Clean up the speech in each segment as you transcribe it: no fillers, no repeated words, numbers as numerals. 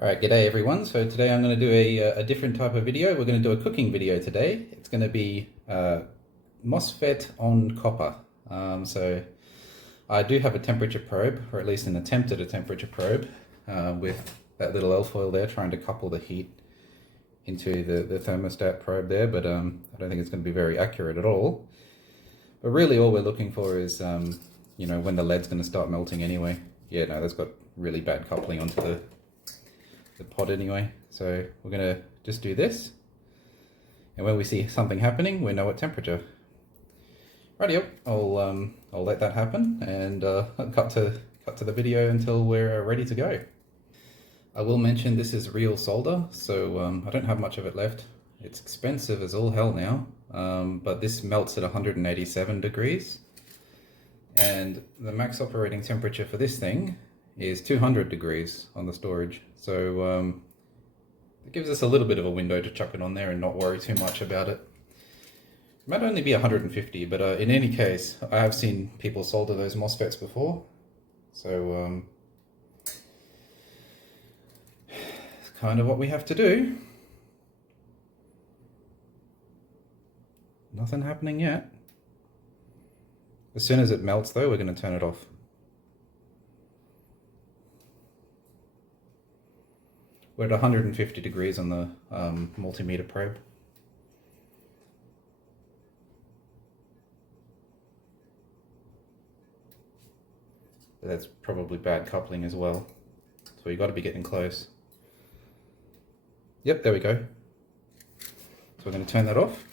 Alright, g'day everyone. So today I'm going to do a different type of video. We're going to do a cooking video today. It's going to be Mosfet on copper. So I do have a temperature probe, or at least an attempt at a temperature probe, with that little alfoil there trying to couple the heat into the thermostat probe there, but I don't think it's going to be very accurate at all. But really all we're looking for is, when the lead's going to start melting anyway. Yeah, no, that's got really bad coupling onto the pot anyway, so we're going to just do this, and when we see something happening we know what temperature. Rightio, I'll let that happen and cut to the video until we're ready to go. I will mention this is real solder, so I don't have much of it left. It's expensive as all hell now, but this melts at 187 degrees, and the max operating temperature for this thing is 200 degrees on the storage. So it gives us a little bit of a window to chuck it on there and not worry too much about it. It might only be 150, but in any case, I have seen people solder those Mosfets before. So it's kind of what we have to do. Nothing happening yet. As soon as it melts though, we're going to turn it off. We're at 150 degrees on the multimeter probe. But that's probably bad coupling as well. So you've got to be getting close. Yep, there we go. So we're going to turn that off.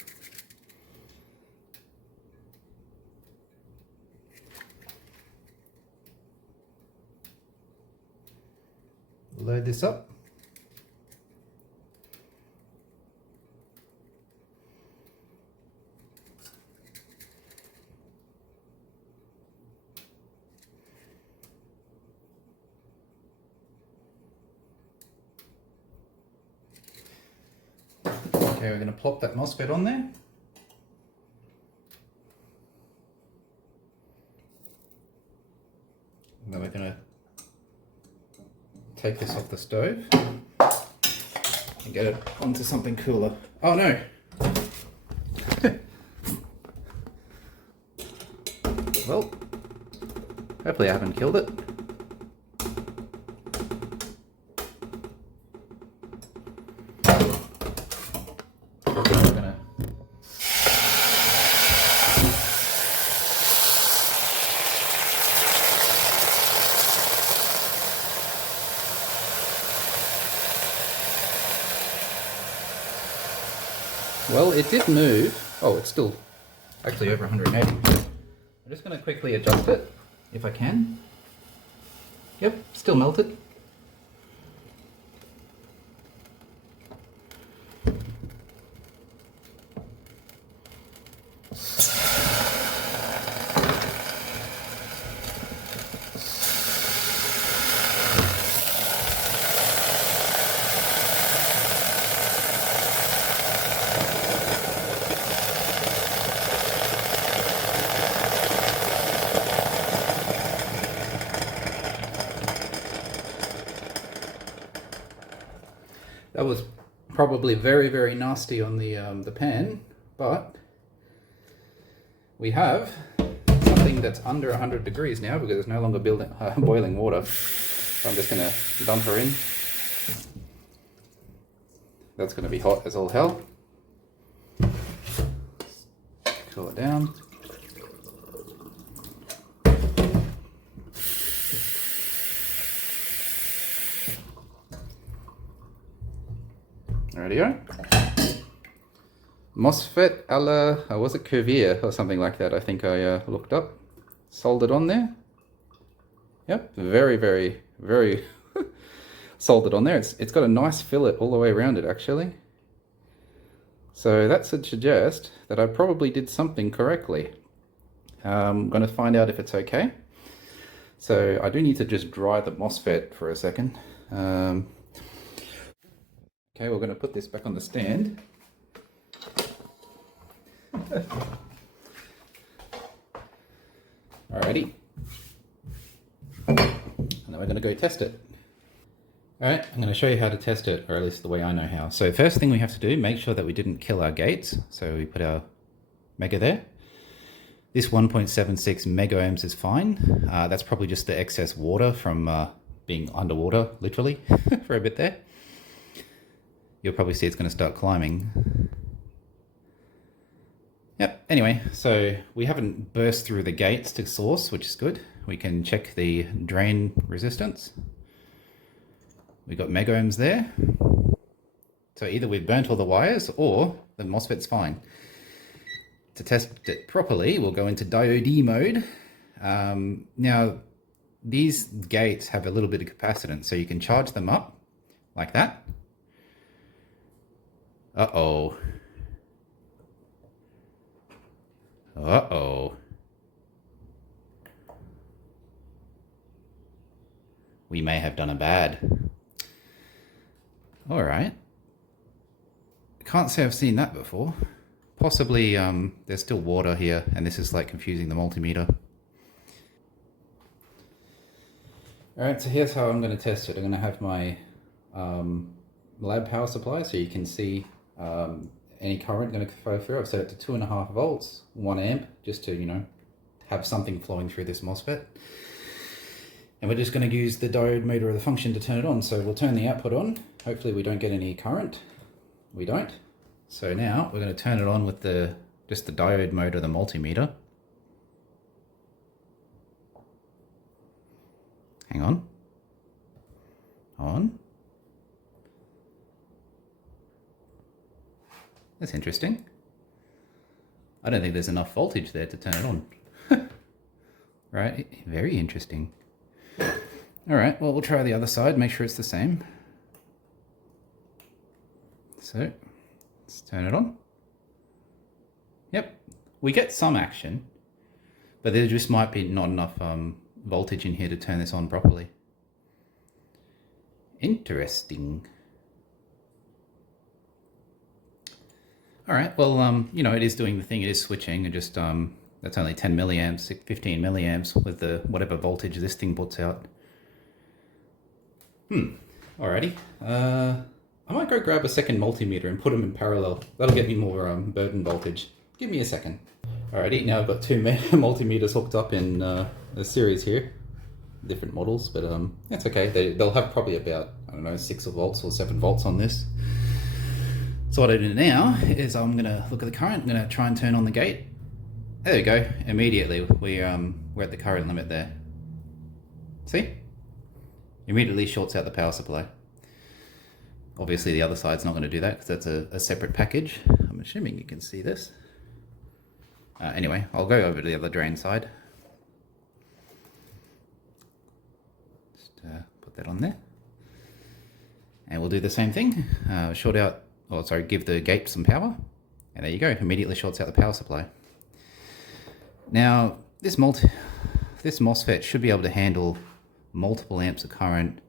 Load this up. Okay, we're going to plop that Mosfet on there. And then we're going to take this off the stove and get it onto something cooler. Oh no! Well, hopefully I haven't killed it. Well, it did move. Oh, it's still actually over 180. I'm just going to quickly adjust it, if I can. Yep, still melted. That was probably very, very nasty on the pan, but we have something that's under 100 degrees now because it's no longer boiling water. So I'm just going to dump her in. That's going to be hot as all hell. Cool it down. Rightio. Mosfet a la, was it cuivre or something like that? I think I looked up. Soldered on there. Yep, very, very, very soldered on there. It's got a nice fillet all the way around it actually. So that should suggest that I probably did something correctly. I'm going to find out if it's okay. So I do need to just dry the Mosfet for a second. Okay, we're going to put this back on the stand. Alrighty. And then we're going to go test it. All right, I'm going to show you how to test it, or at least the way I know how. So first thing we have to do, make sure that we didn't kill our gates. So we put our mega there. This 1.76 mega ohms is fine. That's probably just the excess water from being underwater, literally, for a bit there. You'll probably see it's going to start climbing. Yep, anyway, so we haven't burst through the gates to source, which is good. We can check the drain resistance. We've got mega ohms there. So either we've burnt all the wires or the MOSFET's fine. To test it properly, we'll go into diode mode. Now, these gates have a little bit of capacitance, so you can charge them up like that. Uh-oh. Uh-oh. We may have done a bad. All right. Can't say I've seen that before. Possibly there's still water here, and this is like confusing the multimeter. All right, so here's how I'm going to test it. I'm going to have my lab power supply, so you can see any current going to flow through. I've set it to 2.5 volts, 1 amp, just to, you know, have something flowing through this MOSFET. And we're just going to use the diode motor or the function to turn it on. So we'll turn the output on. Hopefully we don't get any current. We don't. So now we're going to turn it on with just the diode motor, the multimeter. Hang on. On. That's interesting. I don't think there's enough voltage there to turn it on. Right, very interesting. All right, well, we'll try the other side, make sure it's the same. So, let's turn it on. Yep, we get some action, but there just might be not enough voltage in here to turn this on properly. Interesting. All right, well, you know, it is doing the thing, it is switching, and just, that's only 10 milliamps, 15 milliamps with the whatever voltage this thing puts out. Alrighty. I might go grab a second multimeter and put them in parallel. That'll get me more burden voltage. Give me a second. Alrighty, now I've got two multimeters hooked up in a series here. Different models, but that's okay. They'll have probably about, I don't know, 6 volts or 7 volts on this. So what I do now is I'm going to look at the current. I'm going to try and turn on the gate. There we go. Immediately we're at the current limit there. See? Immediately shorts out the power supply. Obviously the other side's not going to do that because that's a separate package. I'm assuming you can see this. Anyway, I'll go over to the other drain side. Just put that on there. And we'll do the same thing. Short out, oh sorry, give the gate some power. And there you go, immediately shorts out the power supply. Now, this MOSFET should be able to handle multiple amps of current.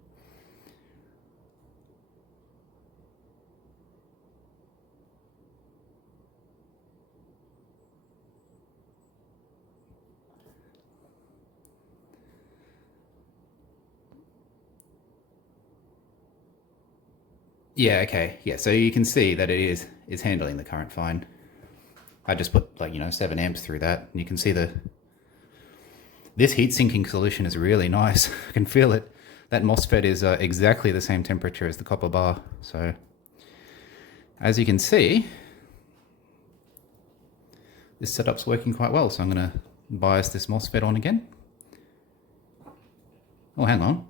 Yeah, okay, yeah, so you can see that it is handling the current fine. I just put, like, you know, 7 amps through that, and you can see this heat sinking solution is really nice. I can feel it. That MOSFET is exactly the same temperature as the copper bar. So, as you can see, this setup's working quite well. So I'm going to bias this MOSFET on again. Oh, hang on.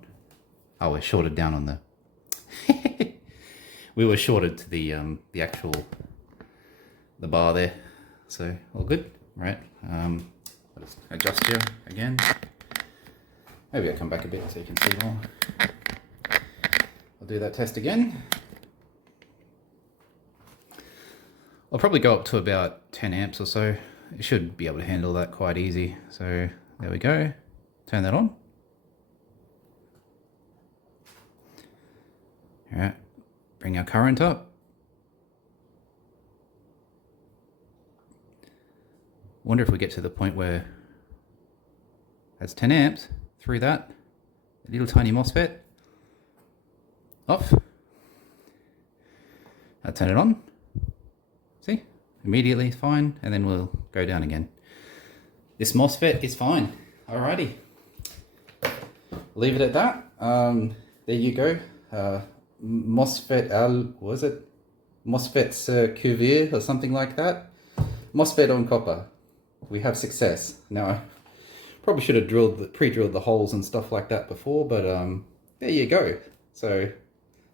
Oh, we're shorted down on the... We were shorted to the bar there. So, all good, right? I'll just adjust here again. Maybe I'll come back a bit so you can see more. I'll do that test again. I'll probably go up to about 10 amps or so. It should be able to handle that quite easy. So there we go. Turn that on. All right, bring our current up. Wonder if we get to the point where that's 10 amps through that little tiny MOSFET. off. I turn it on. See? Immediately fine, and then we'll go down again. This Mosfet is fine. Alrighty. Leave it at that. There you go. Mosfet was it? Mosfet's cuivre or something like that. Mosfet on copper. We have success. Now, I probably should have pre-drilled the holes and stuff like that before, but there you go. So,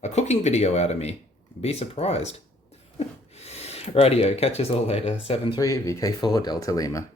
a cooking video out of me. Be surprised. Radio, catch us all later. 7-3 VK4 Delta Lima.